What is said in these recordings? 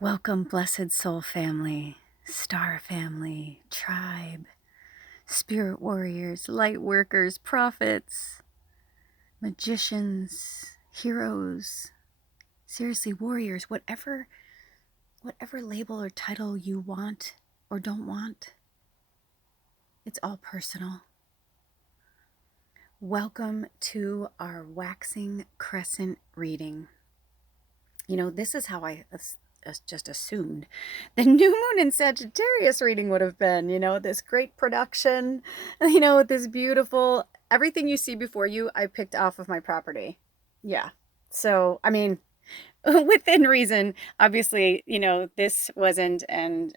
Welcome, blessed soul family, star family, tribe, spirit warriors, light workers, prophets, magicians, heroes, seriously, warriors, whatever label or title you want or don't want. It's all personal. Welcome to our waxing crescent reading. You know, this is how I just assumed the new moon in Sagittarius reading would have been, this great production, this beautiful, everything you see before you, I picked off of my property. Yeah. So, I mean, within reason, obviously, this wasn't, and,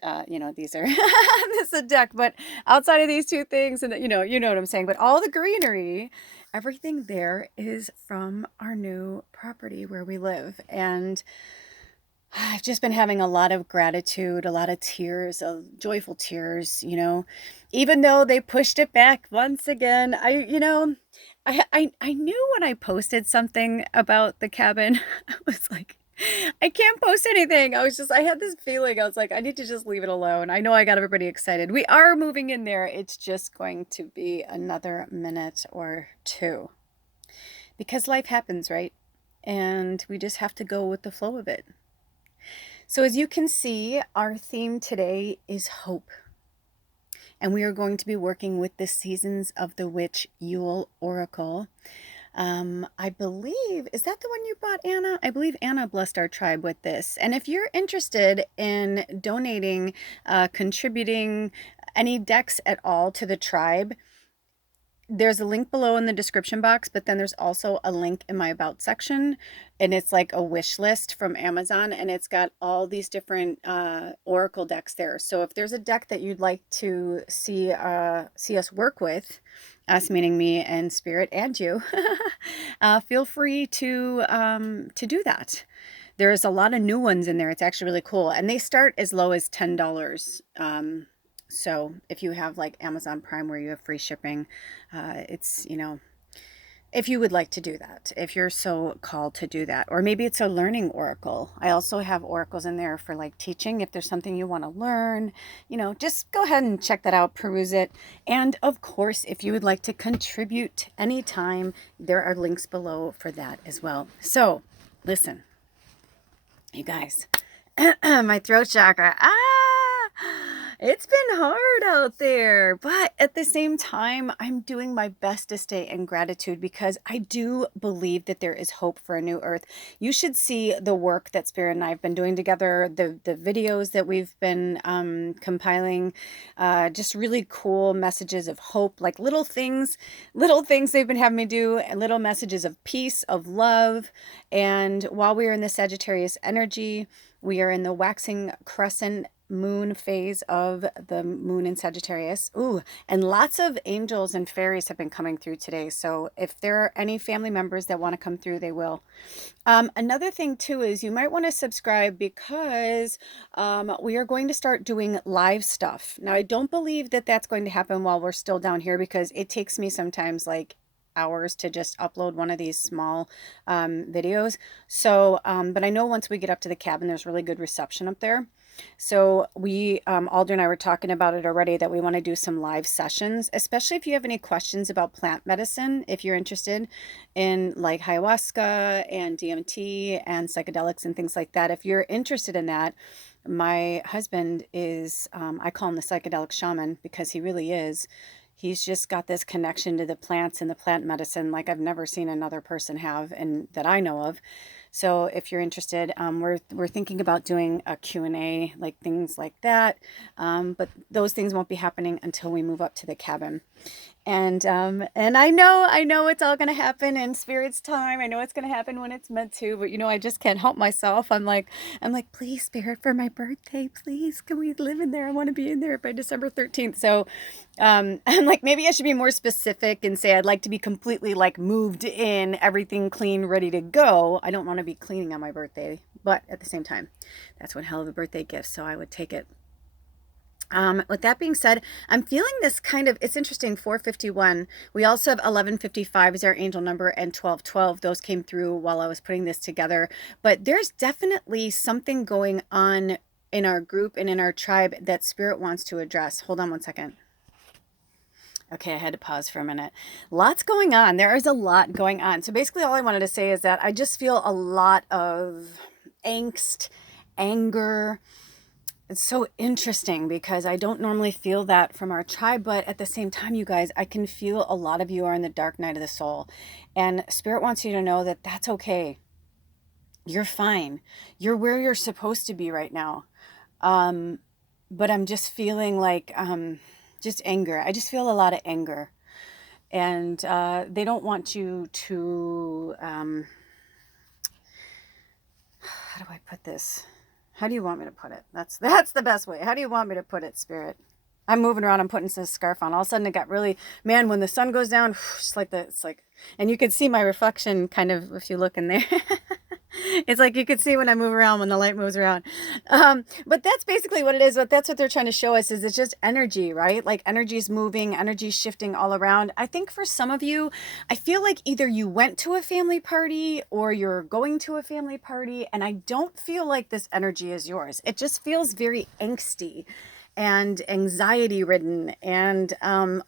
these are, this is a deck, but outside of these two things, and, you know what I'm saying, but all the greenery, everything there is from our new property where we live. And I've just been having a lot of gratitude, a lot of tears, joyful tears, even though they pushed it back once again. I knew when I posted something about the cabin, I was like, I can't post anything. I had this feeling. I was like, I need to just leave it alone. I know I got everybody excited. We are moving in there. It's just going to be another minute or two because life happens, right? And we just have to go with the flow of it. So as you can see, our theme today is hope. And we are going to be working with the Seasons of the Witch Yule Oracle. I believe, is that the one you bought, Anna? I believe Anna blessed our tribe with this. And if you're interested in donating, contributing any decks at all to the tribe, there's a link below in the description box, but then there's also a link in my about section, and it's like a wish list from Amazon, and it's got all these different oracle decks there. So if there's a deck that you'd like to see us work with, us meaning me and spirit and you, feel free to do that. There's a lot of new ones in there. It's actually really cool, and they start as low as $10. So if you have like Amazon Prime where you have free shipping, it's, if you would like to do that, if you're so called to do that, or maybe it's a learning oracle. I also have oracles in there for like teaching. If there's something you want to learn, just go ahead and check that out, peruse it. And of course, if you would like to contribute anytime, there are links below for that as well. So listen, you guys, my throat chakra, it's been hard out there, but at the same time, I'm doing my best to stay in gratitude because I do believe that there is hope for a new earth. You should see the work that Spirit and I have been doing together, the videos that we've been compiling, just really cool messages of hope, like little things they've been having me do, and little messages of peace, of love. And while we are in the Sagittarius energy, we are in the waxing crescent moon phase of the moon in Sagittarius. Ooh, and lots of angels and fairies have been coming through today. So if there are any family members that want to come through, they will. Another thing too is you might want to subscribe because we are going to start doing live stuff. Now, I don't believe that that's going to happen while we're still down here because it takes me sometimes like hours to just upload one of these small videos. So, but I know once we get up to the cabin, there's really good reception up there. So we, Alder and I were talking about it already, that we want to do some live sessions, especially if you have any questions about plant medicine, if you're interested in like ayahuasca and DMT and psychedelics and things like that. If you're interested in that, my husband is, I call him the psychedelic shaman because he really is. He's just got this connection to the plants and the plant medicine like I've never seen another person have, and that I know of. So if you're interested, we're thinking about doing a Q&A, like things like that. But those things won't be happening until we move up to the cabin. And I know it's all going to happen in Spirit's time. I know it's going to happen when it's meant to, but I just can't help myself. I'm like, please, Spirit, for my birthday, please, can we live in there? I want to be in there by December 13th. So, I'm like, maybe I should be more specific and say I'd like to be completely like moved in, everything clean, ready to go. I don't want to be cleaning on my birthday, but at the same time, that's one hell of a birthday gift. So I would take it. With that being said, I'm feeling this kind of, it's interesting, 451. We also have 1155 as our angel number and 1212. Those came through while I was putting this together. But there's definitely something going on in our group and in our tribe that Spirit wants to address. Hold on one second. Okay, I had to pause for a minute. Lots going on. There is a lot going on. So basically all I wanted to say is that I just feel a lot of angst, anger. It's so interesting because I don't normally feel that from our tribe, but at the same time, you guys, I can feel a lot of you are in the dark night of the soul. And Spirit wants you to know that that's okay. You're fine. You're where you're supposed to be right now. But I'm just feeling like just anger. I just feel a lot of anger. And they don't want you to, how do I put this? How do you want me to put it? That's the best way. How do you want me to put it, Spirit? I'm moving around. I'm putting this scarf on. All of a sudden it got really, man, when the sun goes down, it's like and you can see my reflection kind of if you look in there. It's like you could see when I move around, when the light moves around. But that's basically what it is. But that's what they're trying to show us is it's just energy, right? Like energy's moving, energy's shifting all around. I think for some of you, I feel like either you went to a family party or you're going to a family party. And I don't feel like this energy is yours. It just feels very angsty and anxiety ridden and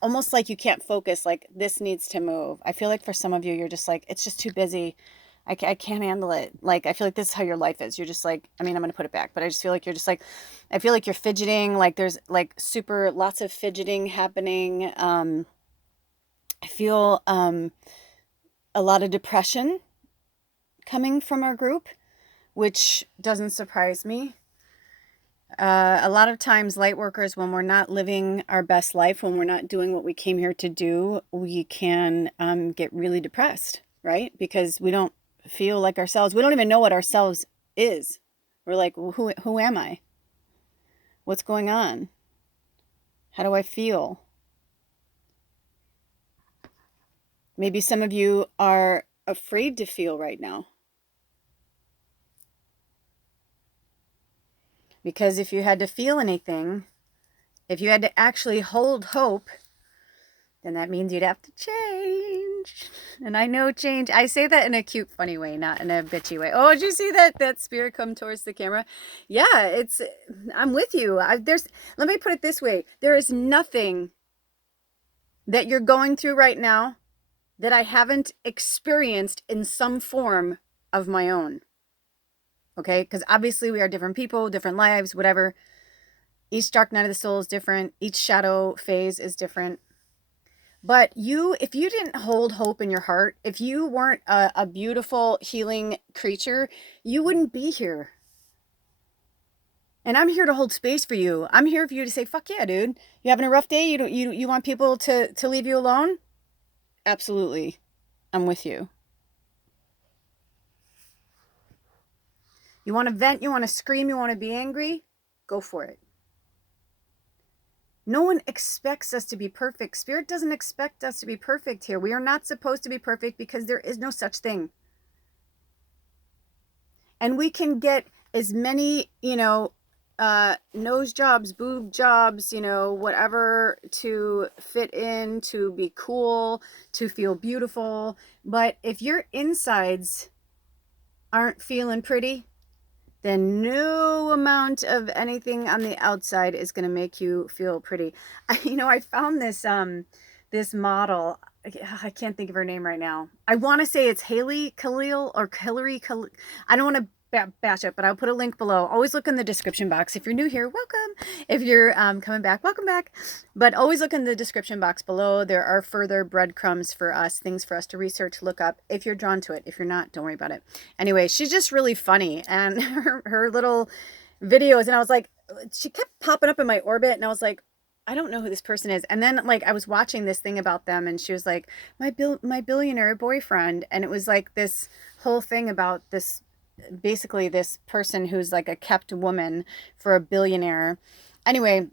almost like you can't focus, like this needs to move. I feel like for some of you, you're just like, it's just too busy. I can't handle it. Like, I feel like this is how your life is. You're just like, I mean, I'm going to put it back, but I just feel like you're just like, I feel like you're fidgeting. Like there's like lots of fidgeting happening. I feel a lot of depression coming from our group, which doesn't surprise me. A lot of times light workers, when we're not living our best life, when we're not doing what we came here to do, we can get really depressed, right? Because we don't feel like ourselves. We don't even know what ourselves is. We're like, well, who am I? What's going on? How do I feel? Maybe some of you are afraid to feel right now. Because if you had to feel anything, if you had to actually hold hope, then that means you'd have to change. And I know change. I say that in a cute, funny way, not in a bitchy way. Oh, did you see that spirit come towards the camera? Yeah, I'm with you. Let me put it this way. There is nothing that you're going through right now that I haven't experienced in some form of my own. Okay? Because obviously we are different people, different lives, whatever. Each dark night of the soul is different. Each shadow phase is different. But if you didn't hold hope in your heart, if you weren't a beautiful healing creature, you wouldn't be here. And I'm here to hold space for you. I'm here for you to say, fuck yeah, dude. You having a rough day? You want people to leave you alone? Absolutely. I'm with you. You want to vent? You want to scream? You want to be angry? Go for it. No one expects us to be perfect. Spirit doesn't expect us to be perfect here. We are not supposed to be perfect because there is no such thing. And we can get as many, nose jobs, boob jobs, whatever to fit in, to be cool, to feel beautiful. But if your insides aren't feeling pretty, then no amount of anything on the outside is going to make you feel pretty. I found this model. I can't think of her name right now. I want to say it's Hayley Kalil or Hillary Kalil. I don't want to bash it, but I'll put a link below. Always look in the description box. If you're new here, welcome. If you're coming back, welcome back. But always look in the description box below. There are further breadcrumbs for us, things for us to research, look up, if you're drawn to it. If you're not, don't worry about it. Anyway, she's just really funny. And her little videos, and I was like, she kept popping up in my orbit, and I was like, I don't know who this person is. And then like I was watching this thing about them, and she was like, my billionaire boyfriend. And it was like this whole thing about this, basically this person who's like a kept woman for a billionaire. Anyway,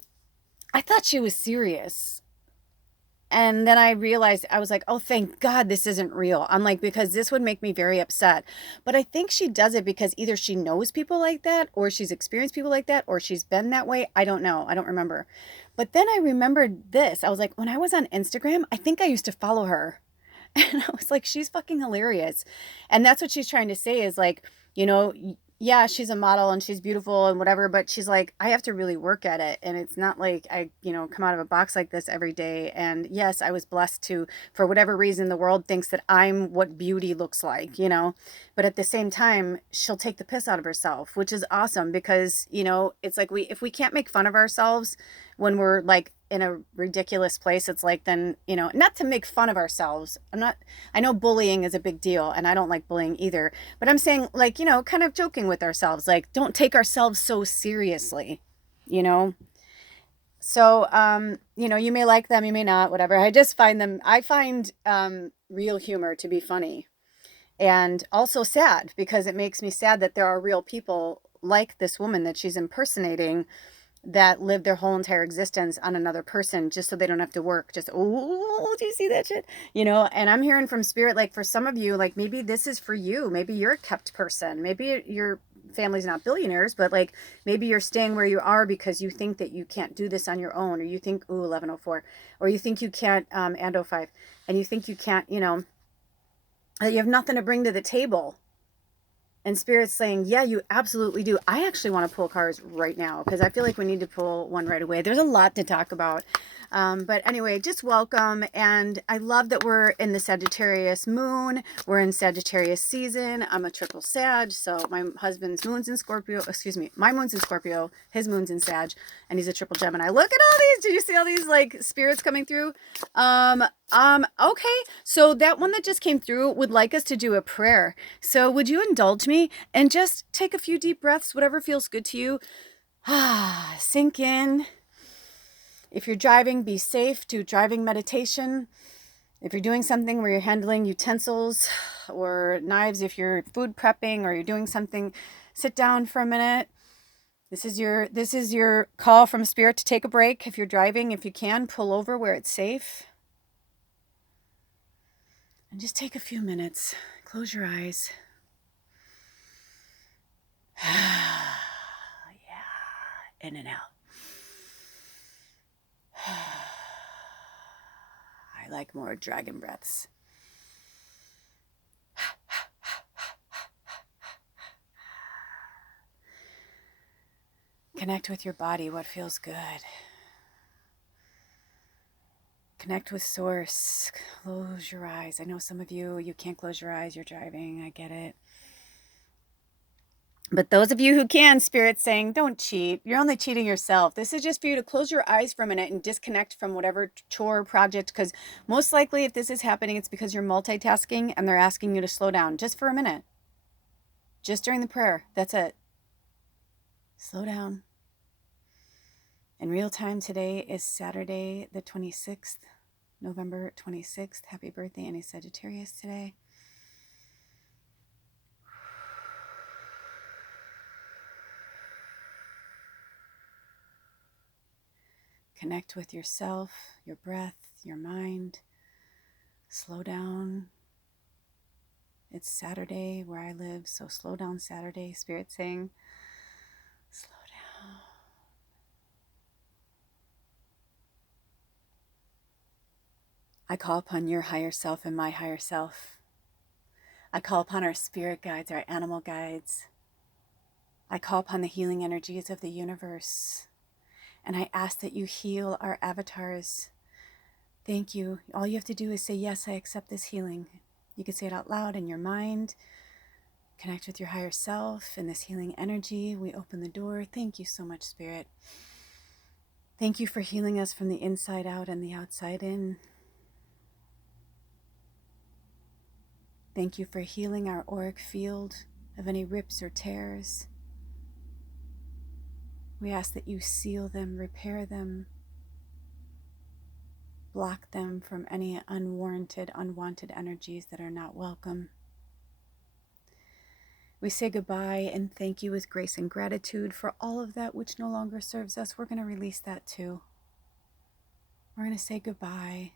I thought she was serious. And then I realized, I was like, oh, thank God this isn't real. I'm like, because this would make me very upset. But I think she does it because either she knows people like that, or she's experienced people like that, or she's been that way. I don't know. I don't remember. But then I remembered this. I was like, when I was on Instagram, I think I used to follow her. And I was like, she's fucking hilarious. And that's what she's trying to say is like, yeah, she's a model and she's beautiful and whatever, but she's like, I have to really work at it. And it's not like I, come out of a box like this every day. And yes, I was blessed to, for whatever reason, the world thinks that I'm what beauty looks like, but at the same time, she'll take the piss out of herself, which is awesome because, it's like if we can't make fun of ourselves when we're like in a ridiculous place, it's like, then, not to make fun of ourselves. I know bullying is a big deal and I don't like bullying either, but I'm saying like, kind of joking with ourselves, like don't take ourselves so seriously, you know? So, you may like them, you may not, whatever. I find real humor to be funny and also sad because it makes me sad that there are real people like this woman that she's impersonating that live their whole entire existence on another person just so they don't have to work. Just, oh, do you see that shit? And I'm hearing from spirit, like for some of you, like maybe this is for you. Maybe you're a kept person. Maybe your family's not billionaires, but like maybe you're staying where you are because you think that you can't do this on your own, or you think, 1104, or you think you can't, and 05, and you think you can't, that you have nothing to bring to the table. And Spirit's saying, yeah, you absolutely do. I actually want to pull cards right now because I feel like we need to pull one right away. There's a lot to talk about. But anyway, just welcome. And I love that we're in the Sagittarius moon. We're in Sagittarius season. I'm a triple Sag. So my husband's moon's in Scorpio. Excuse me. My moon's in Scorpio. His moon's in Sag. And he's a triple Gemini. Look at all these. Did you see all these like spirits coming through? Okay. So that one that just came through would like us to do a prayer. So would you indulge me and just take a few deep breaths, whatever feels good to you. Sink in. If you're driving, be safe. Do driving meditation. If you're doing something where you're handling utensils or knives, if you're food prepping or you're doing something, sit down for a minute. This is your call from Spirit to take a break. If you're driving, if you can, pull over where it's safe. And just take a few minutes. Close your eyes. Yeah, in and out. I like more dragon breaths. Connect with your body, what feels good. Connect with source. Close your eyes. I know some of you can't close your eyes, you're driving, I get it. But those of you who can, Spirit's saying, don't cheat. You're only cheating yourself. This is just for you to close your eyes for a minute and disconnect from whatever chore project, because most likely if this is happening, it's because you're multitasking and they're asking you to slow down just for a minute. Just during the prayer. That's it. Slow down. In real time, today is Saturday, the 26th, November 26th. Happy birthday, any Sagittarius today. Connect with yourself, your breath, your mind. Slow down. It's Saturday where I live, so slow down Saturday. Spirit saying, slow down. I call upon your higher self and my higher self. I call upon our spirit guides, our animal guides. I call upon the healing energies of the universe. And I ask that you heal our avatars. Thank you. All you have to do is say, yes, I accept this healing. You can say it out loud in your mind. Connect with your higher self in this healing energy. We open the door. Thank you so much, Spirit. Thank you for healing us from the inside out and the outside in. Thank you for healing our auric field of any rips or tears. We ask that you seal them, repair them, block them from any unwarranted, unwanted energies that are not welcome. We say goodbye and thank you with grace and gratitude for all of that which no longer serves us. We're going to release that too. We're going to say goodbye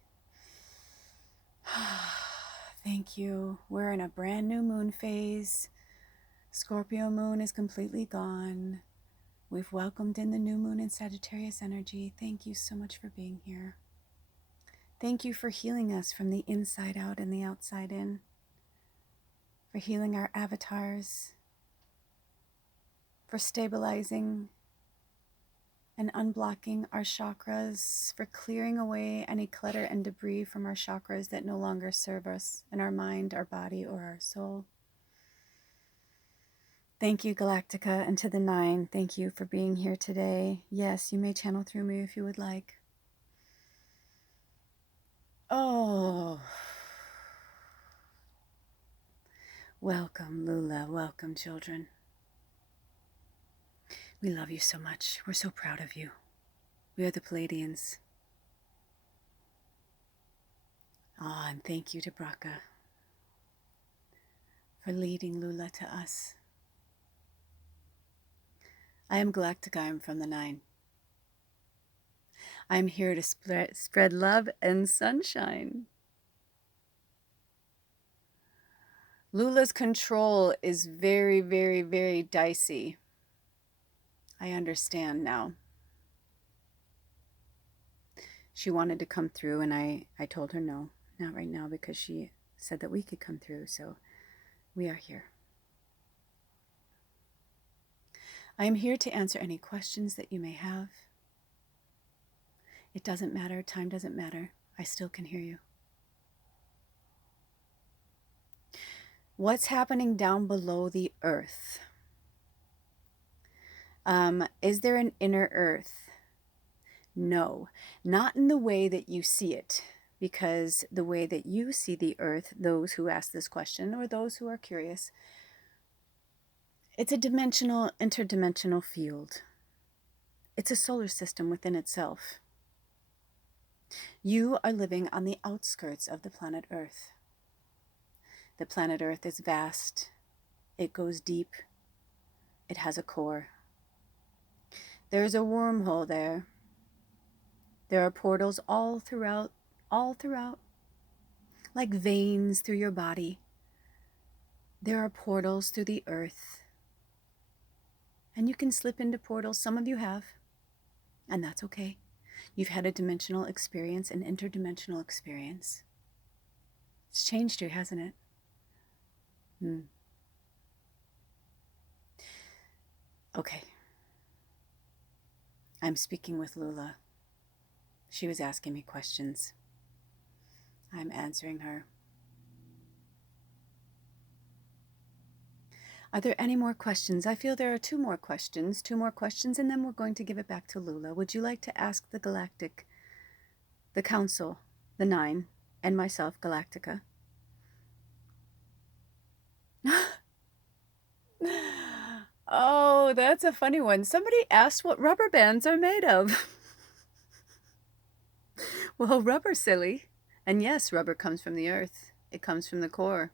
Thank you. We're in a brand new moon phase. Scorpio moon is completely gone. We've welcomed in the new moon in Sagittarius energy. Thank you so much for being here. Thank you for healing us from the inside out and the outside in, for healing our avatars, for stabilizing and unblocking our chakras, for clearing away any clutter and debris from our chakras that no longer serve us in our mind, our body, or our soul. Thank you, Galactica, and to the 9, thank you for being here today. Yes, you may channel through me if you would like. Oh, welcome, Lula. Welcome, children. We love you so much. We're so proud of you. We are the Palladians. Ah, and thank you to Bracha for leading Lula to us. I am Galactica. I am from the 9. I am here to spread love and sunshine. Lula's control is very, very, very dicey. I understand now. She wanted to come through, and I told her no, not right now, because she said that we could come through, so we are here. I am here to answer any questions that you may have. It doesn't matter. Time doesn't matter. I still can hear you. What's happening down below the earth? Is there an inner earth? No, not in the way that you see it, because the way that you see the earth, those who ask this question or those who are curious, it's a dimensional, interdimensional field. It's a solar system within itself. You are living on the outskirts of the planet Earth. The planet Earth is vast. It goes deep. It has a core. There's a wormhole there. There are portals all throughout, like veins through your body. There are portals through the earth. And you can slip into portals. Some of you have, and that's okay. You've had a dimensional experience, an interdimensional experience. It's changed you, hasn't it? Okay. I'm speaking with Lula. She was asking me questions. I'm answering her. Are there any more questions? I feel there are two more questions, and then we're going to give it back to Lula. Would you like to ask the Galactic, the Council, the 9, and myself, Galactica? Oh, that's a funny one. Somebody asked what rubber bands are made of. Well, rubber, silly. And yes, rubber comes from the earth. It comes from the core.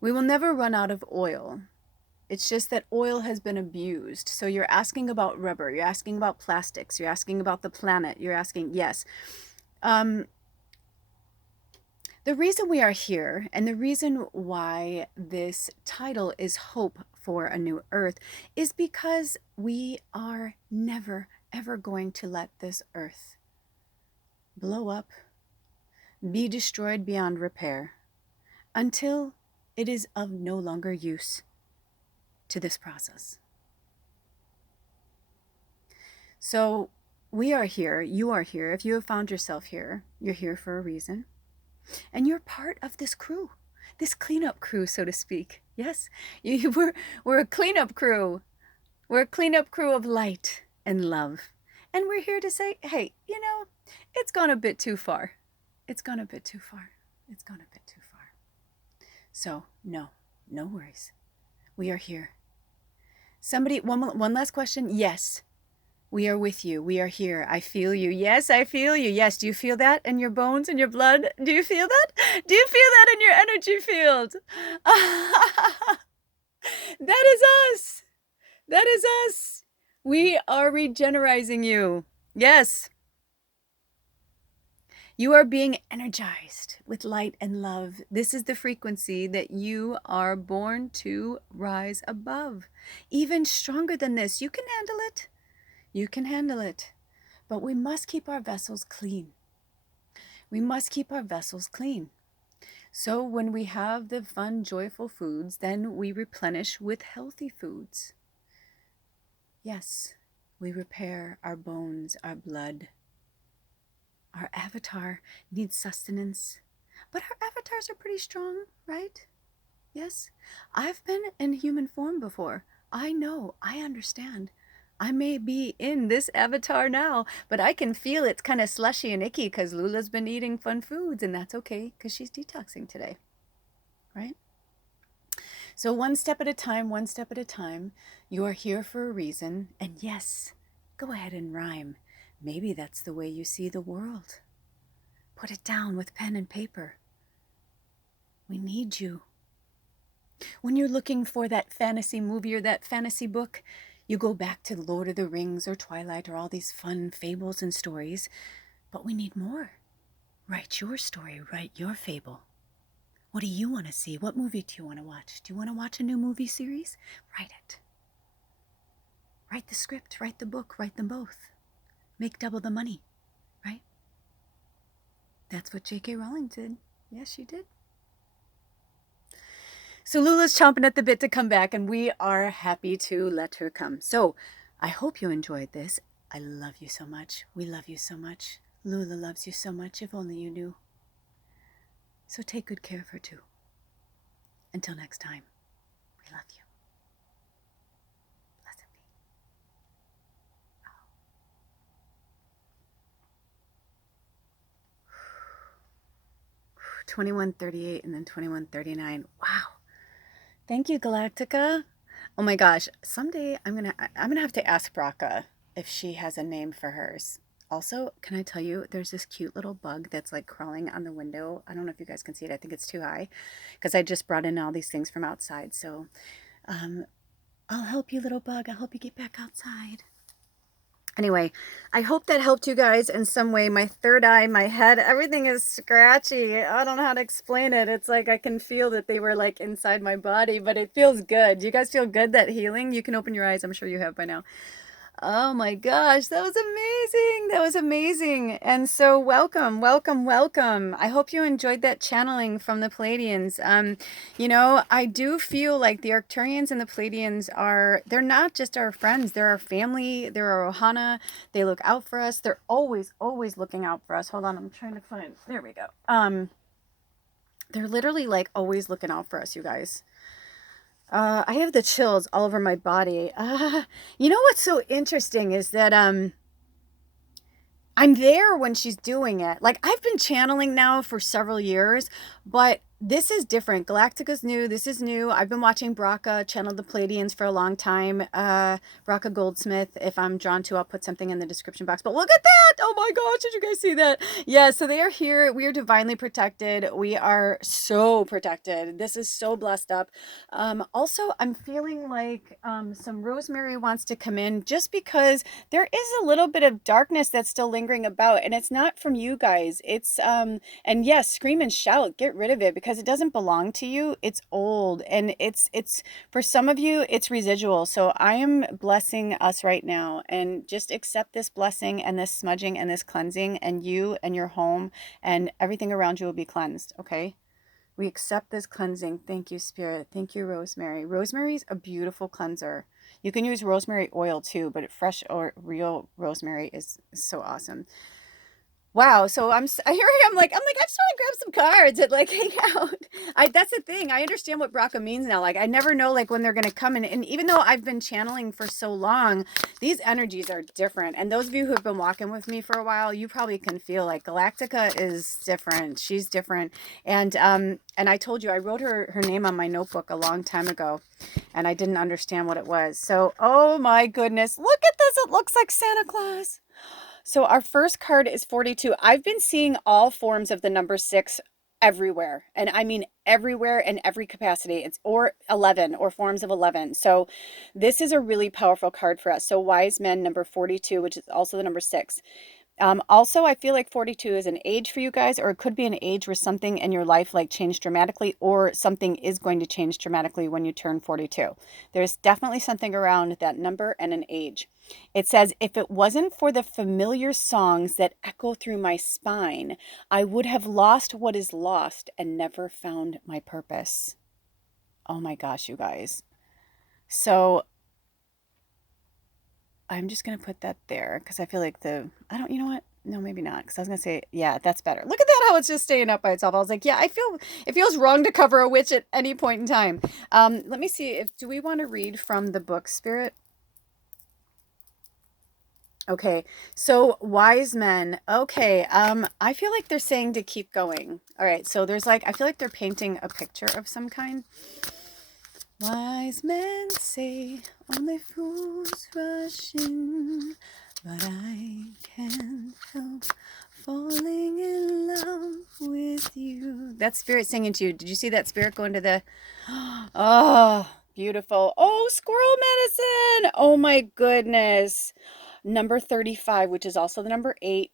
We will never run out of oil. It's just that oil has been abused. So you're asking about rubber. You're asking about plastics. You're asking about the planet. You're asking, yes. The reason we are here, and the reason why this title is Hope for a New Earth, is because we are never, ever going to let this earth blow up, be destroyed beyond repair, until it is of no longer use to this process. So we are here, you are here. If you have found yourself here, you're here for a reason. And you're part of this crew, this cleanup crew, so to speak. Yes, we're a cleanup crew. We're a cleanup crew of light and love. And we're here to say, hey, you know, it's gone a bit too far. It's gone a bit too far. It's gone a bit too far. So, no worries. We are here. Somebody, one last question. Yes, we are with you. We are here. I feel you. Yes, I feel you. Yes, do you feel that in your bones and your blood? Do you feel that? Do you feel that in your energy field? That is us. That is us. We are regenerizing you. Yes. You are being energized with light and love. This is the frequency that you are born to rise above. Even stronger than this. You can handle it. You can handle it. But we must keep our vessels clean. We must keep our vessels clean. So when we have the fun, joyful foods, then we replenish with healthy foods. Yes, we repair our bones, our blood. Our avatar needs sustenance, but our avatars are pretty strong, right? Yes, I've been in human form before. I know, I understand. I may be in this avatar now, but I can feel it's kind of slushy and icky because Lula's been eating fun foods, and that's okay because she's detoxing today, right? So one step at a time, one step at a time. You are here for a reason, and yes, go ahead and rhyme. Maybe that's the way you see the world. Put it down with pen and paper. We need you. When you're looking for that fantasy movie or that fantasy book, you go back to Lord of the Rings or Twilight or all these fun fables and stories. But we need more. Write your story, write your fable. What do you want to see? What movie do you want to watch? Do you want to watch a new movie series? Write it. Write the script, write the book, write them both. Make double the money, right? That's what J.K. Rowling did. Yes, she did. So Lula's chomping at the bit to come back, and we are happy to let her come. So I hope you enjoyed this. I love you so much. We love you so much. Lula loves you so much, if only you knew. So take good care of her too. Until next time, we love you. Blessed be. 2138 and then 2139. Wow. Thank you, Galactica. Oh my gosh. Someday I'm gonna have to ask Bracha if she has a name for hers. Also, can I tell you, there's this cute little bug that's like crawling on the window. I don't know if you guys can see it. I think it's too high because I just brought in all these things from outside. So I'll help you, little bug. I'll help you get back outside. Anyway, I hope that helped you guys in some way. My third eye, my head, everything is scratchy. I don't know how to explain it. It's like I can feel that they were like inside my body, but it feels good. Do you guys feel good, that healing? You can open your eyes. I'm sure you have by now. Oh my gosh, that was amazing. That was amazing. And so welcome, welcome, welcome. I hope you enjoyed that channeling from the Pleiadians. You know, I do feel like the Arcturians and the Pleiadians they're not just our friends, they're our family, they're our Ohana. They look out for us. They're always, always looking out for us. Hold on, I'm trying to find, there we go. They're literally like always looking out for us, you guys. I have the chills all over my body. You know what's so interesting is that I'm there when she's doing it. Like, I've been channeling now for several years, but this is different. Galactica's new. This is new. I've been watching Bracha channel the Pleiadians for a long time. Bracha Goldsmith. If I'm drawn to, I'll put something in the description box. But look at that! Oh my gosh, did you guys see that? Yeah, so they are here. We are divinely protected. We are so protected. This is so blessed up. Also, I'm feeling like some rosemary wants to come in just because there is a little bit of darkness that's still lingering about, and it's not from you guys. It's and yes, scream and shout, get rid of it because it doesn't belong to you. It's old, and it's for some of you it's residual. So I am blessing us right now, and just accept this blessing and this smudging and this cleansing, and you and your home and everything around you will be cleansed. Okay, we accept this cleansing. Thank you, Spirit. Thank you, Rosemary. Rosemary's a beautiful cleanser. You can use rosemary oil too, but fresh or real rosemary is so awesome. Wow, so here I am, like, I just want to grab some cards and like hang out. That's the thing. I understand what Bracha means now. Like, I never know like when they're gonna come in, and even though I've been channeling for so long, these energies are different. And those of you who have been walking with me for a while, you probably can feel like Galactica is different. She's different. And I told you I wrote her name on my notebook a long time ago, and I didn't understand what it was. So, oh my goodness, look at this. It looks like Santa Claus. So our first card is 42. I've been seeing all forms of the number 6 everywhere. And I mean everywhere in every capacity. It's or 11 or forms of 11. So this is a really powerful card for us. So wise men number 42, which is also the number 6. Also, I feel like 42 is an age for you guys, or it could be an age where something in your life like changed dramatically, or something is going to change dramatically when you turn 42. There's definitely something around that number and an age. It says, if it wasn't for the familiar songs that echo through my spine, I would have lost what is lost and never found my purpose. Oh my gosh, you guys. So I'm just going to put that there because I feel like you know what? No, maybe not. Because I was going to say, yeah, that's better. Look at that, how it's just staying up by itself. I was like, yeah, it feels wrong to cover a witch at any point in time. Let me see do we want to read from the book, Spirit? Okay, so wise men. Okay, I feel like they're saying to keep going. All right, so there's like, I feel like they're painting a picture of some kind. Wise men say only fools rush in, but I can't help falling in love with you. That's Spirit singing to you. Did you see that Spirit go into the... Oh, beautiful. Oh, squirrel medicine. Oh my goodness. Number 35, which is also the number 8.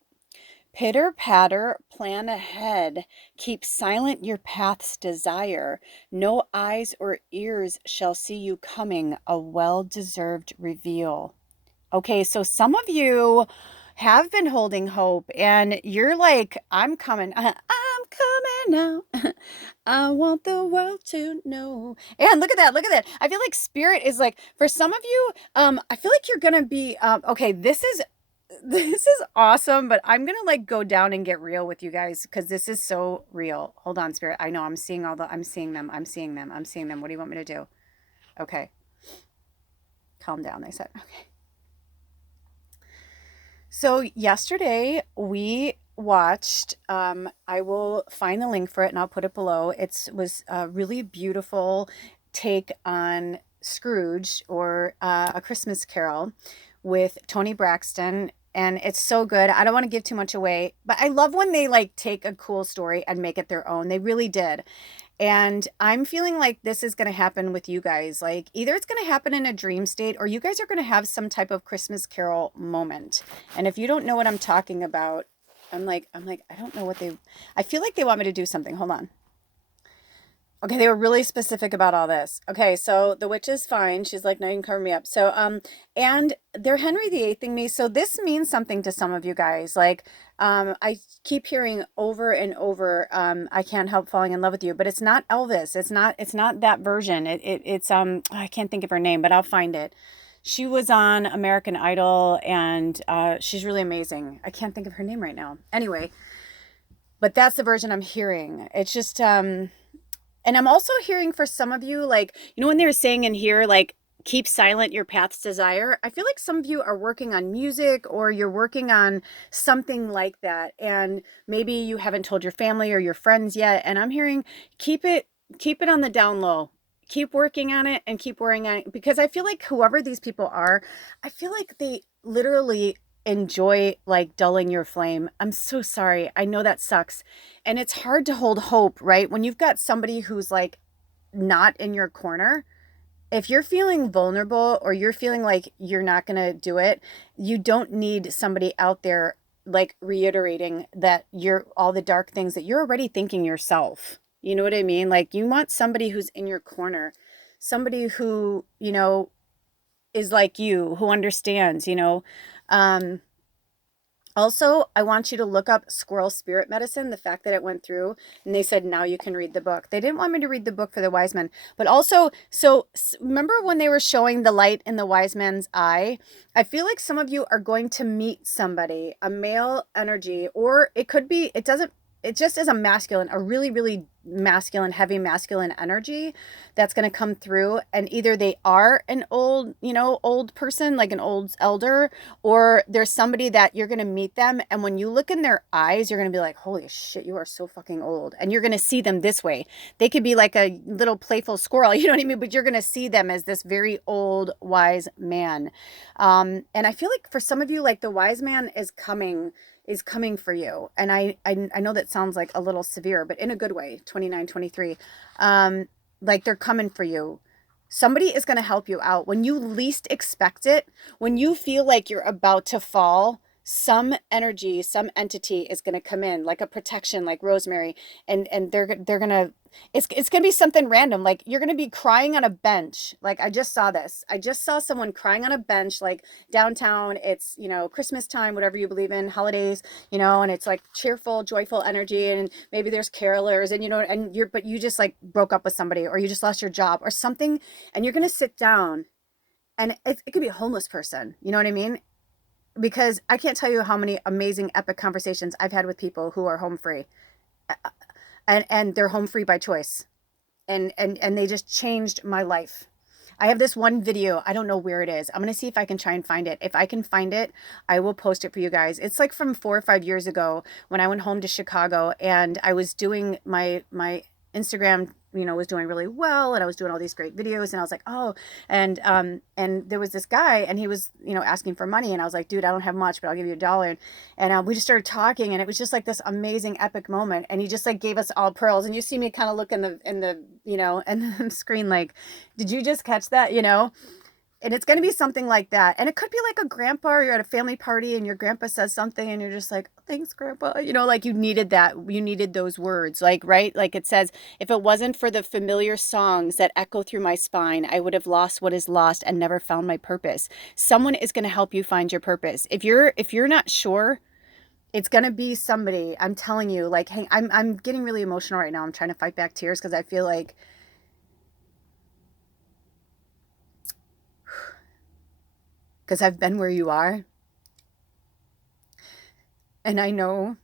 Pitter patter, plan ahead. Keep silent your path's desire. No eyes or ears shall see you coming, a well-deserved reveal. Okay, so some of you have been holding hope and you're like, I'm coming. I'm coming now. I want the world to know. And look at that. Look at that. I feel like Spirit is like, for some of you, I feel like you're going to be, okay, this is awesome, but I'm going to like go down and get real with you guys because this is so real. Hold on, Spirit. I know I'm seeing I'm seeing them. I'm seeing them. I'm seeing them. What do you want me to do? Okay. Calm down. They said, okay. So yesterday we watched, I will find the link for it and I'll put it below. It was a really beautiful take on Scrooge, or A Christmas Carol, with Toni Braxton. And it's so good. I don't want to give too much away, but I love when they like take a cool story and make it their own. They really did. And I'm feeling like this is going to happen with you guys. Like either it's going to happen in a dream state, or you guys are going to have some type of Christmas Carol moment. And if you don't know what I'm talking about, I'm like, I don't know I feel like they want me to do something. Hold on. Okay, they were really specific about all this. Okay, so the witch is fine. She's like, no, you can cover me up. So, and they're Henry VIII-ing me. So this means something to some of you guys. Like, I keep hearing over and over, I can't help falling in love with you, but it's not Elvis. It's not that version. It's, I can't think of her name, but I'll find it. She was on American Idol and, she's really amazing. I can't think of her name right now. Anyway, but that's the version I'm hearing. It's just, and I'm also hearing for some of you, like, you know, when they were saying in here, like, keep silent your path's desire. I feel like some of you are working on music, or you're working on something like that. And maybe you haven't told your family or your friends yet. And I'm hearing, keep it on the down low. Keep working on it and keep worrying on it. Because I feel like whoever these people are, I feel like they literally enjoy like dulling your flame. I'm so sorry. I know that sucks. And it's hard to hold hope, right? When you've got somebody who's like not in your corner. If you're feeling vulnerable, or you're feeling like you're not going to do it, you don't need somebody out there like reiterating that you're all the dark things that you're already thinking yourself. You know what I mean? Like you want somebody who's in your corner, somebody who, you know, is like you, who understands, you know. Also, I want you to look up Squirrel Spirit Medicine, the fact that it went through, and they said, now you can read the book. They didn't want me to read the book for the wise men, but also, so remember when they were showing the light in the wise man's eye? I feel like some of you are going to meet somebody, a male energy, or it could be, it just is a masculine, a really, really masculine, heavy masculine energy that's going to come through. And either they are an old, you know, old person, like an old elder, or there's somebody that you're going to meet them. And when you look in their eyes, you're going to be like, holy shit, you are so fucking old. And you're going to see them this way. They could be like a little playful squirrel, you know what I mean? But you're going to see them as this very old, wise man. And I feel like for some of you, like the wise man is coming for you. And I know that sounds like a little severe, but in a good way. 29, 23. Like they're coming for you. Somebody is going to help you out when you least expect it. When you feel like you're about to fall, some energy, some entity is going to come in, like a protection, like rosemary, and they're going to, it's going to be something random. Like you're going to be crying on a bench. Like I just saw this. I just saw someone crying on a bench, like downtown. It's, you know, Christmas time, whatever you believe in, holidays, you know, and it's like cheerful, joyful energy, and maybe there's carolers, and you know, and but you just like broke up with somebody, or you just lost your job or something, and you're going to sit down, and it could be a homeless person, you know what I mean? Because I can't tell you how many amazing epic conversations I've had with people who are home free, and they're home free by choice, and they just changed my life. I have this one video. I don't know where it is. I'm going to see if I can try and find it. If I can find it, I will post it for you guys. It's like from 4 or 5 years ago when I went home to Chicago, and I was doing my Instagram, you know, was doing really well, and I was doing all these great videos, and I was like, oh, and there was this guy, and he was, you know, asking for money, and I was like, dude, I don't have much, but I'll give you $1. And we just started talking, and it was just like this amazing epic moment, and he just like gave us all pearls, and you see me kind of look in the you know, and the screen like, did you just catch that, you know? And it's going to be something like that. And it could be like a grandpa, or you're at a family party and your grandpa says something and you're just like, thanks, grandpa. You know, like you needed that. You needed those words, like, right? Like it says, if it wasn't for the familiar songs that echo through my spine, I would have lost what is lost and never found my purpose. Someone is going to help you find your purpose. If you're not sure, it's going to be somebody. I'm telling you, like, hey, I'm getting really emotional right now. I'm trying to fight back tears because I feel like, because I've been where you are. And I know,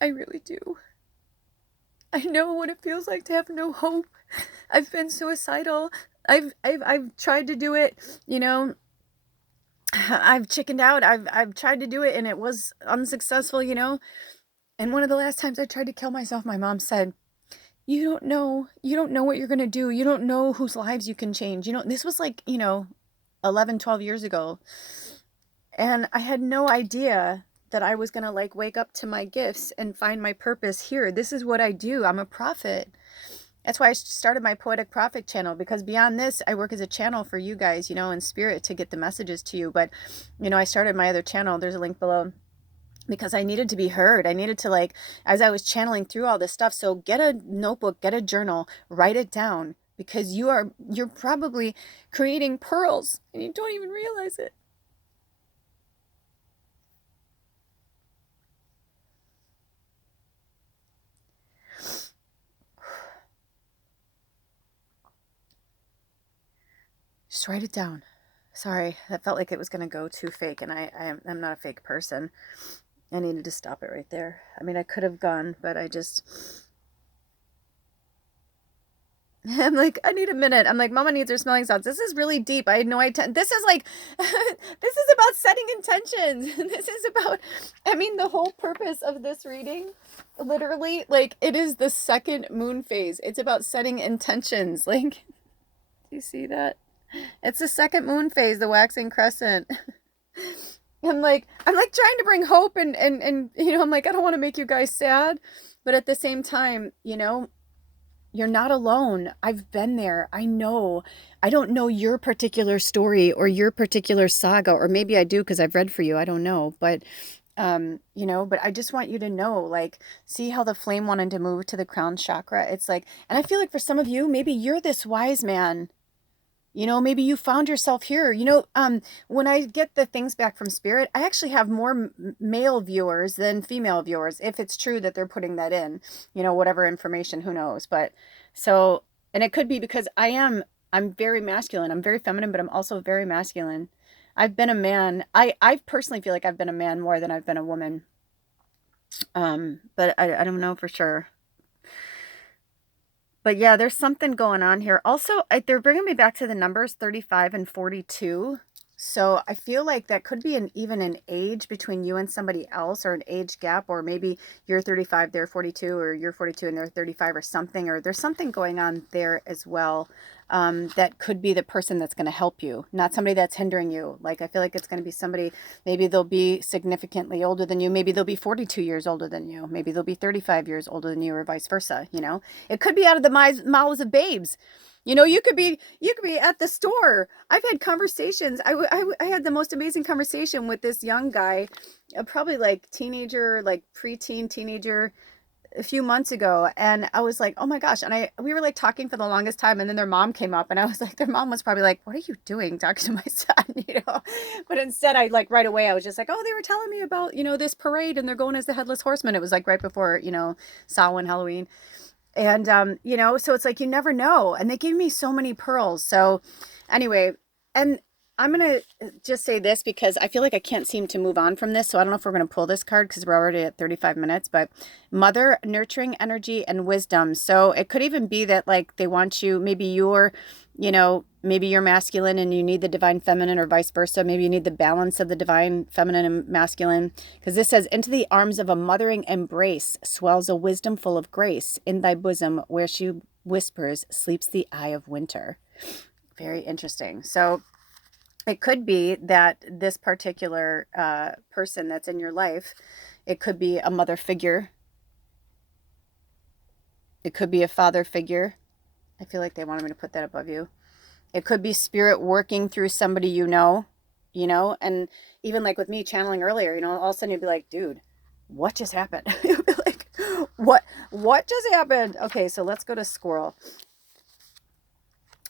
I really do. I know what it feels like to have no hope. I've been suicidal. I've tried to do it, you know. I've chickened out. I've tried to do it, and it was unsuccessful, you know. And one of the last times I tried to kill myself, my mom said, you don't know what you're going to do. You don't know whose lives you can change. You know, this was like, you know, 11, 12 years ago. And I had no idea that I was going to like wake up to my gifts and find my purpose here. This is what I do. I'm a prophet. That's why I started my Poetic Prophet channel, because beyond this, I work as a channel for you guys, you know, in spirit, to get the messages to you. But, you know, I started my other channel. There's a link below, because I needed to be heard. I needed to, like, as I was channeling through all this stuff. So get a notebook, get a journal, write it down, because you're probably creating pearls and you don't even realize it. Just write it down. Sorry, that felt like it was going to go too fake, and I'm not a fake person. I needed to stop it right there. I mean, I could have gone, but I just... I'm like, I need a minute. I'm like, Mama needs her smelling salts. This is really deep. I had no idea. This is like, this is about setting intentions. This is about, I mean, the whole purpose of this reading, literally, like, it is the second moon phase. It's about setting intentions. Like, do you see that? It's the second moon phase, the waxing crescent. I'm like trying to bring hope, and you know, I'm like, I don't want to make you guys sad, but at the same time, you know, you're not alone. I've been there. I know. I don't know your particular story or your particular saga, or maybe I do because I've read for you. I don't know, but you know, but I just want you to know, like, see how the flame wanted to move to the crown chakra. It's like, and I feel like for some of you, maybe you're this wise man. You know, maybe you found yourself here. You know, when I get the things back from spirit, I actually have more male viewers than female viewers, if it's true that they're putting that in, you know, whatever information, who knows. But so, and it could be because I'm very masculine. I'm very feminine, but I'm also very masculine. I've been a man. I personally feel like I've been a man more than I've been a woman. But I don't know for sure. But yeah, there's something going on here. Also, they're bringing me back to the numbers 35 and 42. So I feel like that could be even an age between you and somebody else, or an age gap, or maybe you're 35, they're 42, or you're 42 and they're 35 or something, or there's something going on there as well. That could be the person that's going to help you, not somebody that's hindering you. Like, I feel like it's going to be somebody, maybe they'll be significantly older than you. Maybe they'll be 42 years older than you. Maybe they'll be 35 years older than you, or vice versa. You know, it could be out of the mouths of babes. You could be at the store. I've had conversations. I had the most amazing conversation with this young guy, probably like teenager, like preteen teenager, a few months ago, and I was like, oh my gosh. And we were like talking for the longest time, and then their mom came up, and I was like, their mom was probably like, what are you doing talking to my son? But instead I like right away I was just like, oh, they were telling me about, this parade, and they're going as the headless horseman. It was like right before, Samhain, Halloween. And so it's like you never know. And they gave me so many pearls. So anyway, and I'm going to just say this because I feel like I can't seem to move on from this. So I don't know if we're going to pull this card because we're already at 35 minutes, but mother, nurturing energy and wisdom. So it could even be that like they want you, maybe you're masculine and you need the divine feminine, or vice versa. Maybe you need the balance of the divine feminine and masculine. Because this says, into the arms of a mothering embrace swells a wisdom full of grace. In thy bosom where she whispers sleeps the eye of winter. Very interesting. So it could be that this particular person that's in your life, it could be a mother figure. It could be a father figure. I feel like they wanted me to put that above you. It could be spirit working through somebody and even like with me channeling earlier, all of a sudden you'd be like, dude, what just happened? You'd be like, what just happened? Okay, so let's go to Squirrel.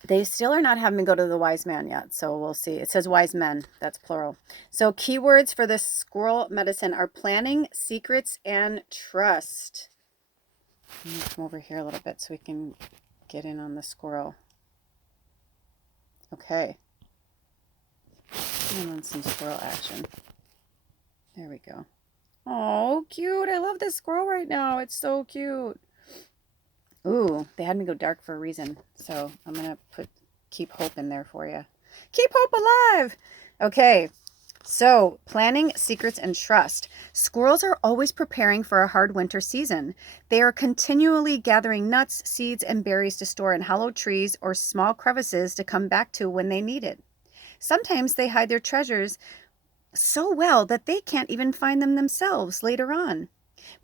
They still are not having me go to the wise man yet, so we'll see. It says wise men, that's plural. So keywords for this squirrel medicine are planning, secrets, and trust. Let me come over here a little bit so we can get in on the squirrel. Okay. And then some squirrel action. There we go. Oh, cute. I love this squirrel right now. It's so cute. Ooh, they had me go dark for a reason. So I'm going to keep hope in there for you. Keep hope alive. Okay. So, planning, secrets, and trust. Squirrels are always preparing for a hard winter season. They are continually gathering nuts, seeds, and berries to store in hollow trees or small crevices to come back to when they need it. Sometimes they hide their treasures so well that they can't even find them themselves later on.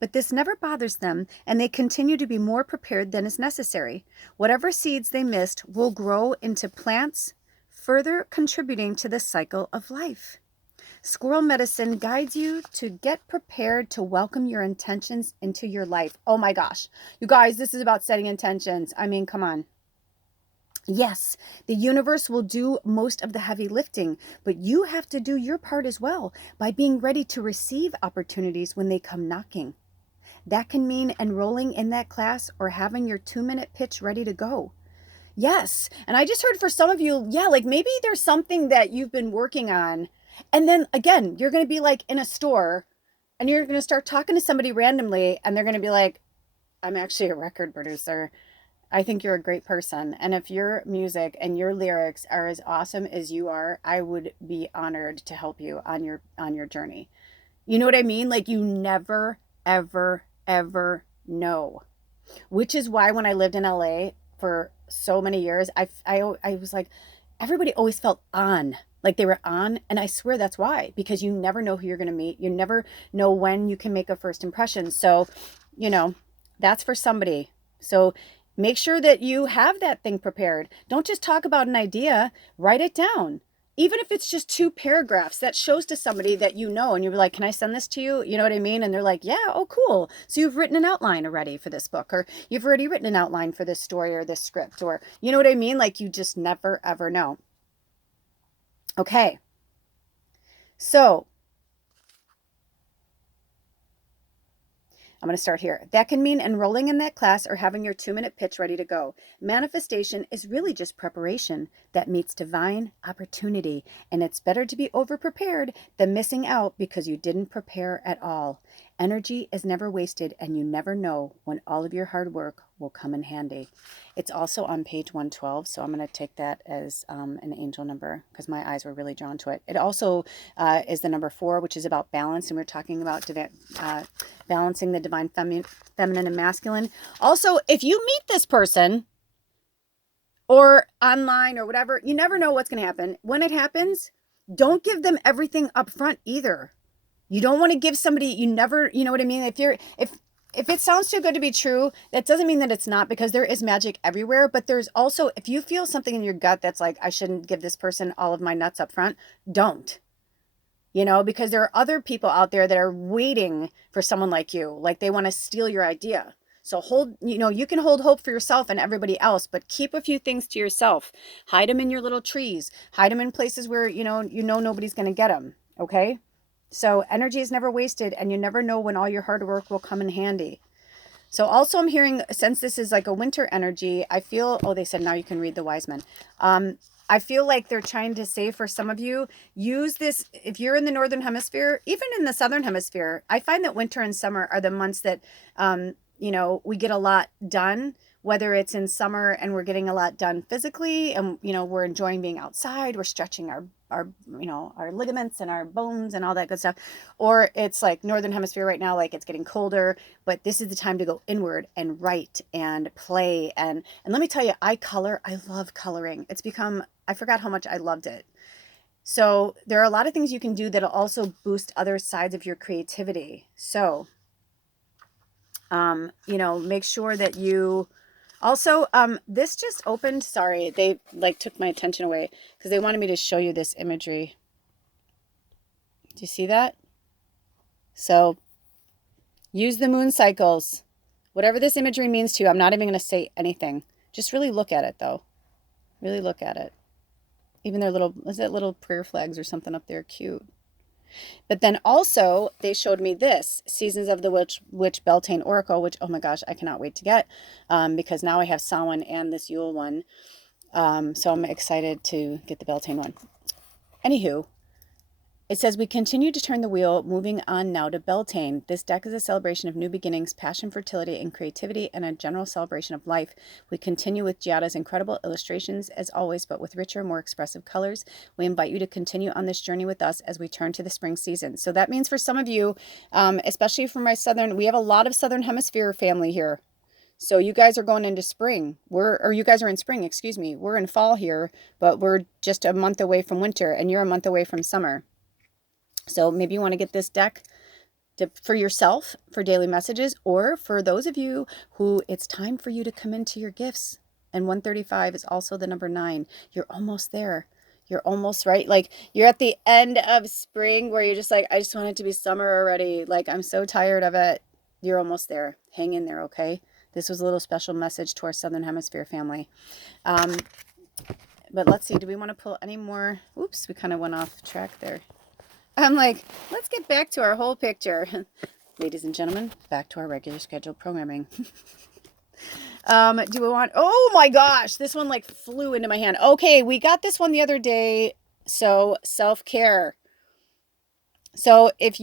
But this never bothers them, and they continue to be more prepared than is necessary. Whatever seeds they missed will grow into plants, further contributing to the cycle of life. Squirrel medicine guides you to get prepared to welcome your intentions into your life. Oh my gosh. You guys, this is about setting intentions. I mean, come on. Yes, the universe will do most of the heavy lifting, but you have to do your part as well by being ready to receive opportunities when they come knocking. That can mean enrolling in that class or having your 2-minute pitch ready to go. Yes, and I just heard for some of you, yeah, like maybe there's something that you've been working on. And then again, you're going to be like in a store and you're going to start talking to somebody randomly and they're going to be like, I'm actually a record producer. I think you're a great person. And if your music and your lyrics are as awesome as you are, I would be honored to help you on your journey. You know what I mean? Like you never, ever, ever know. Which is why when I lived in LA for so many years, I was like, everybody always felt on. Like they were on, and I swear that's why, because you never know who you're going to meet. You never know when you can make a first impression. So, that's for somebody. So make sure that you have that thing prepared. Don't just talk about an idea, write it down. Even if it's just 2 paragraphs, that shows to somebody that and you're like, can I send this to you? You know what I mean? And they're like, yeah, oh, cool. So you've written an outline already for this book, or you've already written an outline for this story or this script, or you know what I mean? Like you just never, ever know. Okay, so I'm going to start here. That can mean enrolling in that class or having your 2-minute pitch ready to go. Manifestation is really just preparation that meets divine opportunity, and it's better to be over-prepared than missing out because you didn't prepare at all. Energy is never wasted, and you never know when all of your hard work will come in handy. It's also on page 112, so I'm going to take that as an angel number because my eyes were really drawn to it. It also is the number 4, which is about balance, and we're talking about balancing the divine feminine and masculine. Also, if you meet this person or online or whatever, you never know what's going to happen. When it happens, don't give them everything up front either. You don't want to give somebody, you know what I mean? if it sounds too good to be true, that doesn't mean that it's not, because there is magic everywhere. But there's also, if you feel something in your gut that's like, I shouldn't give this person all of my nuts up front, don't. You know, because there are other people out there that are waiting for someone like you. Like they want to steal your idea. So hold, you know, you can hold hope for yourself and everybody else, but keep a few things to yourself. Hide them in your little trees. Hide them in places where, you know nobody's going to get them. Okay? So energy is never wasted, and you never know when all your hard work will come in handy. So also I'm hearing, since this is like a winter energy, I feel, oh, they said now you can read the wise men. I feel like they're trying to say for some of you, use this, if you're in the northern hemisphere, even in the southern hemisphere, I find that winter and summer are the months that, we get a lot done, whether it's in summer and we're getting a lot done physically and, we're enjoying being outside, we're stretching our ligaments and our bones and all that good stuff. Or it's like northern hemisphere right now, like it's getting colder, but this is the time to go inward and write and play. And let me tell you, I love coloring. It's become, I forgot how much I loved it. So there are a lot of things you can do that'll also boost other sides of your creativity. So, make sure that you also, this just opened. Sorry, they like took my attention away because they wanted me to show you this imagery. Do you see that? So use the moon cycles. Whatever this imagery means to you, I'm not even going to say anything. Just really look at it, though. Really look at it. Even their little prayer flags or something up there, cute. But then also, they showed me this, Seasons of the Witch Beltane Oracle, which, oh my gosh, I cannot wait to get, because now I have Samhain and this Yule one. So I'm excited to get the Beltane one. Anywho, it says, we continue to turn the wheel, moving on now to Beltane. This deck is a celebration of new beginnings, passion, fertility, and creativity, and a general celebration of life. We continue with Giada's incredible illustrations, as always, but with richer, more expressive colors. We invite you to continue on this journey with us as we turn to the spring season. So that means for some of you, especially from we have a lot of Southern Hemisphere family here. So you guys are going into spring. You guys are in spring, excuse me. We're in fall here, but we're just a month away from winter, and you're a month away from summer. So maybe you want to get this deck for yourself for daily messages, or for those of you who it's time for you to come into your gifts. And 135 is also the number 9. You're almost there. You're almost right. Like you're at the end of spring where you're just like, I just want it to be summer already. Like I'm so tired of it. You're almost there. Hang in there, okay? This was a little special message to our Southern Hemisphere family. But let's see. Do we want to pull any more? Oops, we kind of went off track there. I'm like, let's get back to our whole picture. Ladies and gentlemen, back to our regular scheduled programming. Do we want, oh my gosh, this one like flew into my hand. Okay, we got this one the other day. So self-care. So did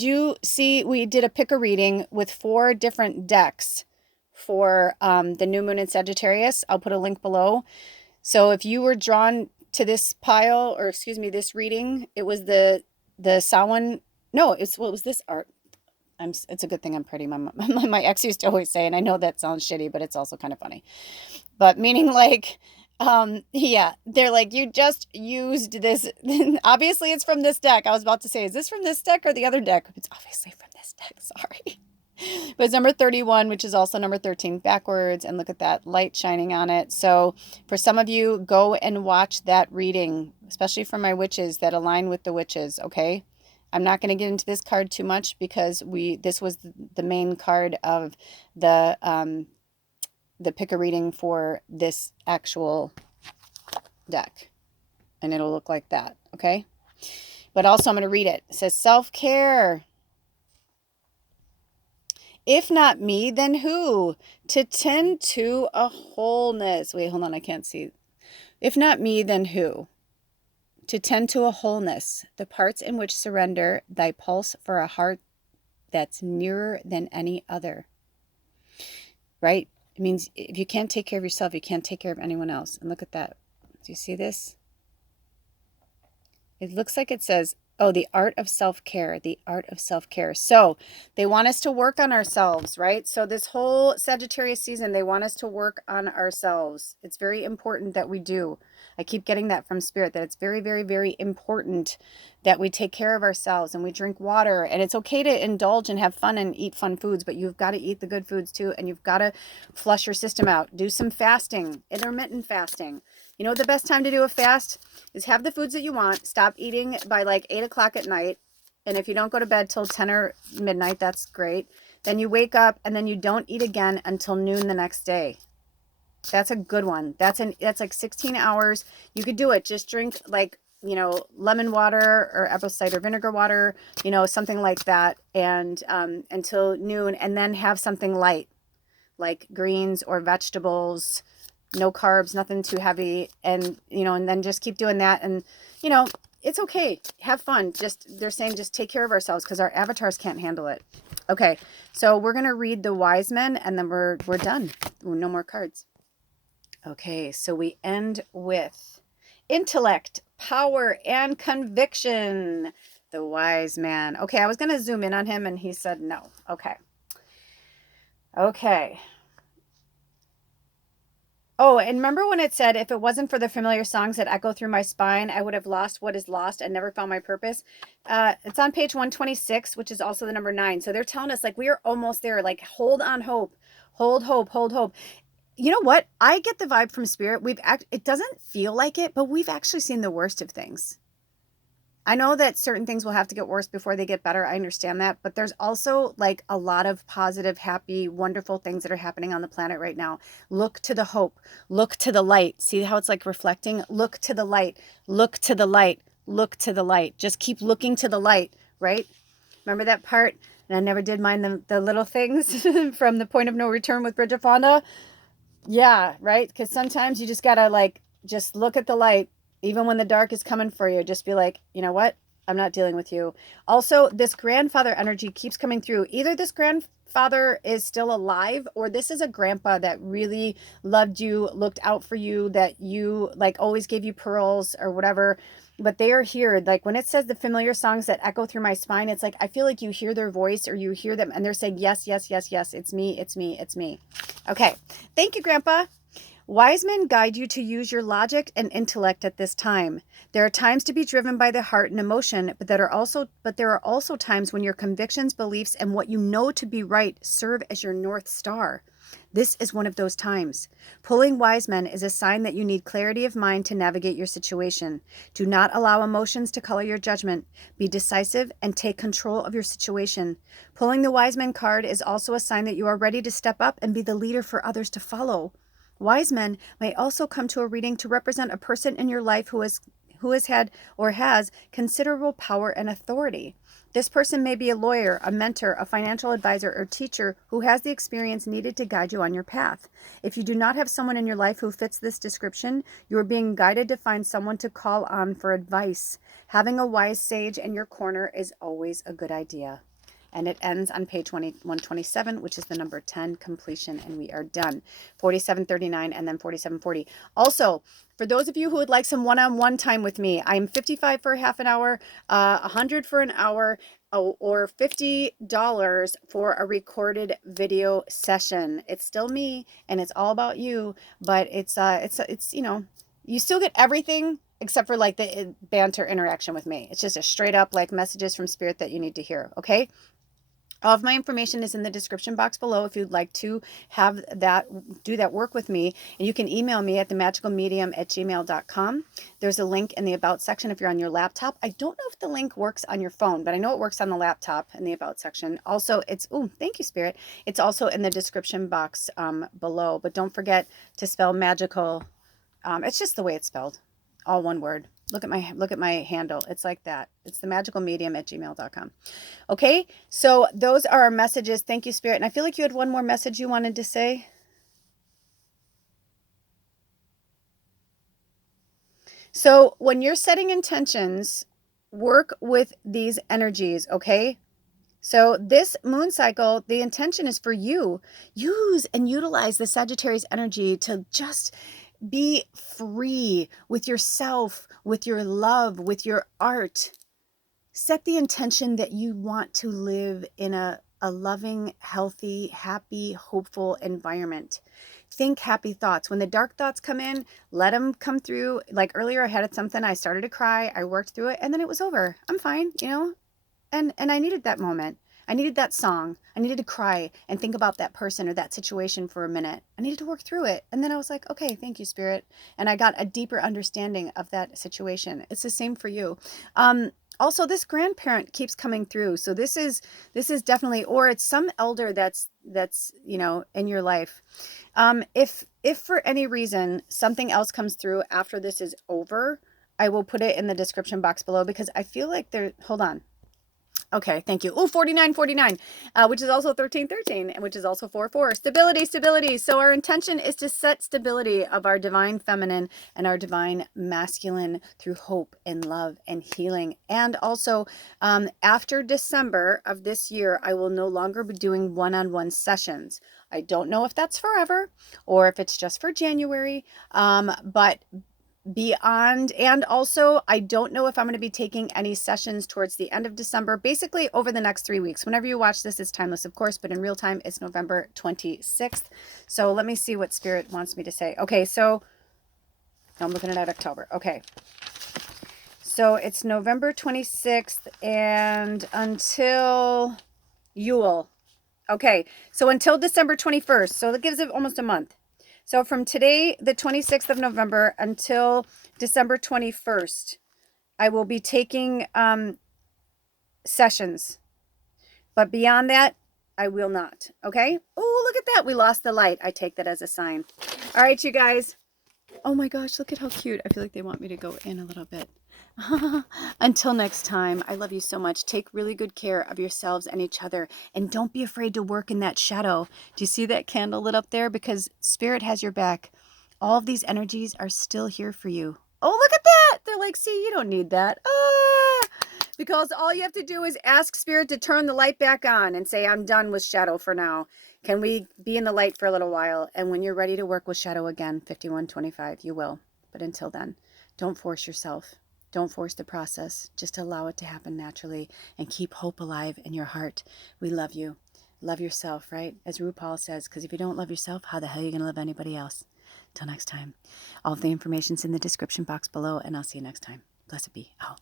you see, we did a pick a reading with 4 different decks for the new moon in Sagittarius. I'll put a link below. So if you were drawn to this pile, or excuse me, this reading, it was the Samhain. No, what was this art? It's a good thing I'm pretty. My ex used to always say, and I know that sounds shitty, but it's also kind of funny. But meaning like, yeah, they're like, you just used this. Obviously, it's from this deck. I was about to say, is this from this deck or the other deck? It's obviously from this deck. Sorry. But it's number 31, which is also number 13 backwards. And look at that light shining on it. So for some of you, go and watch that reading, especially for my witches that align with the witches. Okay. I'm not going to get into this card too much because this was the main card of the pick a reading for this actual deck. And it'll look like that. Okay. But also I'm going to read it. It says self-care. If not me, then who? To tend to a wholeness. Wait, hold on. I can't see. If not me, then who? To tend to a wholeness, the parts in which surrender thy pulse for a heart that's nearer than any other. Right? It means if you can't take care of yourself, you can't take care of anyone else. And look at that. Do you see this? It looks like it says, Oh, the art of self-care, the art of self-care. So they want us to work on ourselves, right? So this whole Sagittarius season, they want us to work on ourselves. It's very important that we do. I keep getting that from Spirit, that it's very, very, very important that we take care of ourselves and we drink water. And it's okay to indulge and have fun and eat fun foods, but you've got to eat the good foods too. And you've got to flush your system out. Do some fasting, intermittent fasting. You know, the best time to do a fast is have the foods that you want. Stop eating by like 8 o'clock at night. And if you don't go to bed till 10 or midnight, that's great. Then you wake up and then you don't eat again until noon the next day. That's a good one. That's like 16 hours. You could do it. Just drink like, you know, lemon water or apple cider vinegar water, you know, something like that. And until noon, and then have something light like greens or vegetables, no carbs, nothing too heavy. And, you know, and then just keep doing that. And, you know, it's okay. Have fun. Just, they're saying just take care of ourselves because our avatars can't handle it. Okay. So we're going to read the wise men and then we're done. No more cards. Okay. So we end with intellect, power, and conviction. The wise man. Okay. I was going to zoom in on him and he said no. Okay. Okay. Oh, and remember when it said, if it wasn't for the familiar songs that echo through my spine, I would have lost what is lost and never found my purpose. It's on page 126, which is also the number 9. So they're telling us like, we are almost there. Like, hold on hope, hold hope, hold hope. You know what? I get the vibe from Spirit. It doesn't feel like it, but we've actually seen the worst of things. I know that certain things will have to get worse before they get better. I understand that. But there's also like a lot of positive, happy, wonderful things that are happening on the planet right now. Look to the hope. Look to the light. See how it's like reflecting? Look to the light. Look to the light. Look to the light. Just keep looking to the light, right? Remember that part? And I never did mind the little things from the point of no return with Bridget Fonda. Yeah, right? Because sometimes you just got to like, just look at the light. Even when the dark is coming for you, just be like, you know what? I'm not dealing with you. Also, this grandfather energy keeps coming through. Either this grandfather is still alive or this is a grandpa that really loved you, looked out for you, that you like always gave you pearls or whatever. But they are here. Like when it says the familiar songs that echo through my spine, it's like I feel like you hear their voice or you hear them and they're saying, yes, yes, yes, yes. It's me. It's me. It's me. Okay. Thank you, Grandpa. Wise men guide you to use your logic and intellect at this time. There are times to be driven by the heart and emotion, but there are also times when your convictions, beliefs, and what you know to be right serve as your North Star. This is one of those times. Pulling wise men is a sign that you need clarity of mind to navigate your situation. Do not allow emotions to color your judgment. Be decisive and take control of your situation. Pulling the wise men card is also a sign that you are ready to step up and be the leader for others to follow. Wise men may also come to a reading to represent a person in your life who has had or has considerable power and authority. This person may be a lawyer, a mentor, a financial advisor, or teacher who has the experience needed to guide you on your path. If you do not have someone in your life who fits this description, you are being guided to find someone to call on for advice. Having a wise sage in your corner is always a good idea. And it ends on page 127, which is the number 10, completion, and we are done. 4739 and then 4740. Also, for those of you who would like some one-on-one time with me, I'm 55 for a half an hour, 100 for an hour, or $50 for a recorded video session. It's still me, and it's all about you, but it's you know, you still get everything except for like the banter interaction with me. It's just a straight up like messages from Spirit that you need to hear. Okay. All of my information is in the description box below if you'd like to have that, do that work with me. And you can email me at themagicalmedium@gmail.com. There's a link in the About section if you're on your laptop. I don't know if the link works on your phone, but I know it works on the laptop in the About section. Also, thank you, Spirit. It's also in the description box below. But don't forget to spell magical. It's just the way it's spelled. All one word. Look at my handle. It's like that. It's themagicalmedium@gmail.com. Okay, so those are our messages. Thank you, Spirit. And I feel like you had one more message you wanted to say. So when you're setting intentions, work with these energies, okay? So this moon cycle, the intention is for you. Use and utilize the Sagittarius energy to just be free with yourself, with your love, with your art. set the intention that you want to live in a loving, healthy, happy, hopeful environment. Think happy thoughts. When the dark thoughts come in, let them come through. Like earlier, I had something, I started to cry, I worked through it, and then it was over. I'm fine, you know? And I needed that moment. I needed that song. I needed to cry and think about that person or that situation for a minute. I needed to work through it. And then I was like, okay, thank you, Spirit. And I got a deeper understanding of that situation. It's the same for you. Also, this grandparent keeps coming through. So this is definitely, or it's some elder that's in your life. If for any reason something else comes through after this is over, I will put it in the description box below, because I feel like hold on. Okay, thank you. Oh, 4949, which is also 1313, and which is also 44. Stability, stability. So our intention is to set stability of our divine feminine and our divine masculine through hope and love and healing. And also, after December of this year, I will no longer be doing one-on-one sessions. I don't know if that's forever or if it's just for January, but beyond, and also I don't know if I'm going to be taking any sessions towards the end of December, basically over the next 3 weeks. Whenever you watch this, it's timeless, of course, but in real time it's November 26th. So let me see what Spirit wants me to say. Okay, so I'm looking at October. Okay, so it's November 26th and until Yule. Okay, so until December 21st, so that gives it almost a month. So from today, the 26th of November, until December 21st, I will be taking sessions. But beyond that, I will not. Okay? Oh, look at that. We lost the light. I take that as a sign. All right, you guys. Oh my gosh, look at how cute. I feel like they want me to go in a little bit. Until next time, I love you so much. Take really good care of yourselves and each other. And don't be afraid to work in that shadow. Do you see that candle lit up there? Because Spirit has your back. All of these energies are still here for you. Oh, look at that. They're like, see, you don't need that. Because all you have to do is ask Spirit to turn the light back on and say, I'm done with shadow for now. Can we be in the light for a little while? And when you're ready to work with shadow again, 5125, you will. But until then, don't force yourself. Don't force the process. Just allow it to happen naturally and keep hope alive in your heart. We love you. Love yourself, right? As RuPaul says, because if you don't love yourself, how the hell are you going to love anybody else? Till next time. All of the information's in the description box below, and I'll see you next time. Blessed be. Oh.